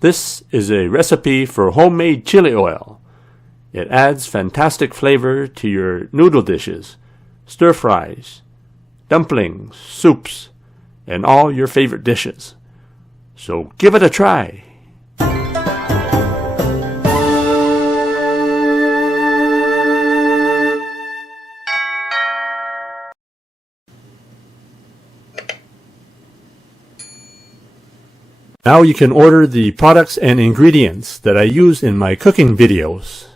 This is a recipe for homemade chili oil. It adds fantastic flavor to your noodle dishes, stir fries, dumplings, soups, and all your favorite dishes. So give it a try. Now you can order the products and ingredients that I use in my cooking videos.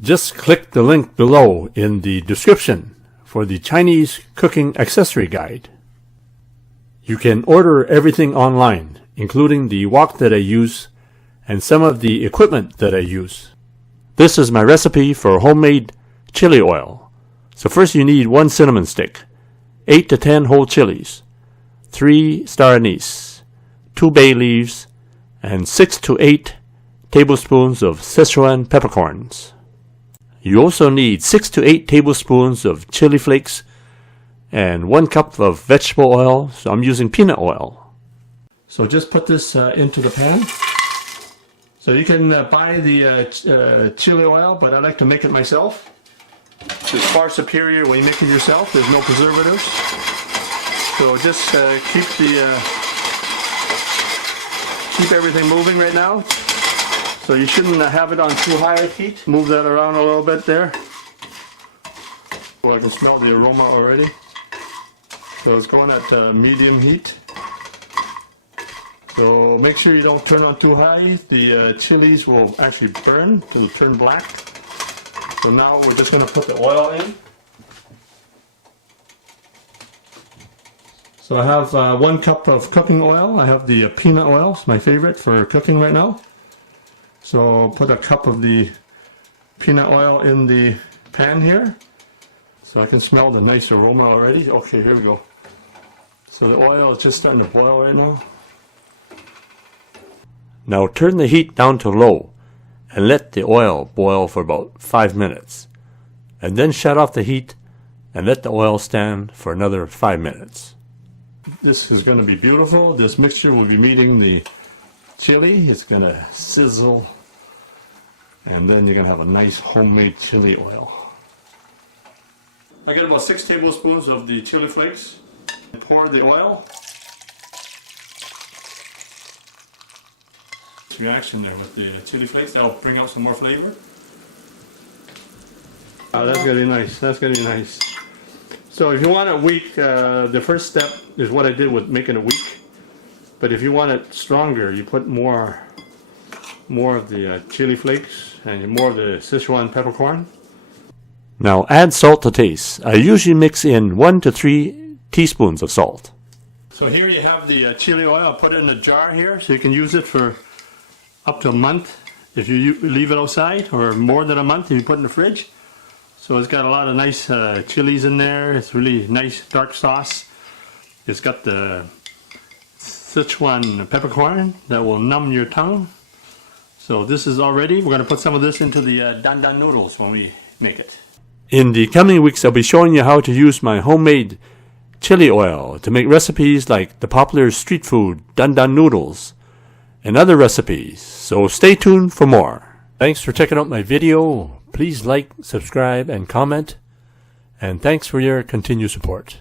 Just click the link below in the description for the Chinese cooking accessory guide. You can order everything online, including the wok that I use and some of the equipment that I use. This is my recipe for homemade chili oil. So first you need 1 cinnamon stick, 8 to 10 whole chilies, 3 star anise, 2 bay leaves, and 6 to 8 tablespoons of Sichuan peppercorns. You also need 6 to 8 tablespoons of chili flakes and 1 cup of vegetable oil, so I'm using peanut oil. So just put this into the pan. So you can buy the chili oil, but I like to make it myself. It's far superior when you make it yourself. There's no preservatives. So just keep everything moving right now. So you shouldn't have it on too high a heat. Move that around a little bit there. Oh, I can smell the aroma already. So it's going at medium heat. So make sure you don't turn on too high. The chilies will actually burn. It'll turn black. So now we're just going to put the oil in. So I have 1 cup of cooking oil. I have the peanut oil, it's my favorite for cooking right now. So I'll put a cup of the peanut oil in the pan here. So I can smell the nice aroma already. Okay, here we go. So the oil is just starting to boil right now. Now turn the heat down to low and let the oil boil for about 5 minutes. And then shut off the heat and let the oil stand for another 5 minutes. This is going to be beautiful. This mixture will be meeting the chili. It's going to sizzle. And then you're going to have a nice homemade chili oil. I get about 6 tablespoons of the chili flakes. Pour the oil. Reaction there with the chili flakes. That'll bring out some more flavor. Oh, that's going to be nice. That's going to be nice. So if you want it weak, the first step is what I did with making it weak. But if you want it stronger, you put more of the chili flakes and more of the Sichuan peppercorn. Now add salt to taste. I usually mix in 1 to 3 teaspoons of salt. So here you have the chili oil. I'll put it in a jar here so you can use it for up to a month if you leave it outside, or more than a month if you put it in the fridge. So it's got a lot of nice chilies in there. It's really nice dark sauce. It's got the Sichuan peppercorn that will numb your tongue. So this is all ready. We're going to put some of this into the dandan noodles when we make it. In the coming weeks, I'll be showing you how to use my homemade chili oil to make recipes like the popular street food dandan noodles and other recipes. So stay tuned for more. Thanks for checking out my video. Please like, subscribe, and comment. And thanks for your continued support.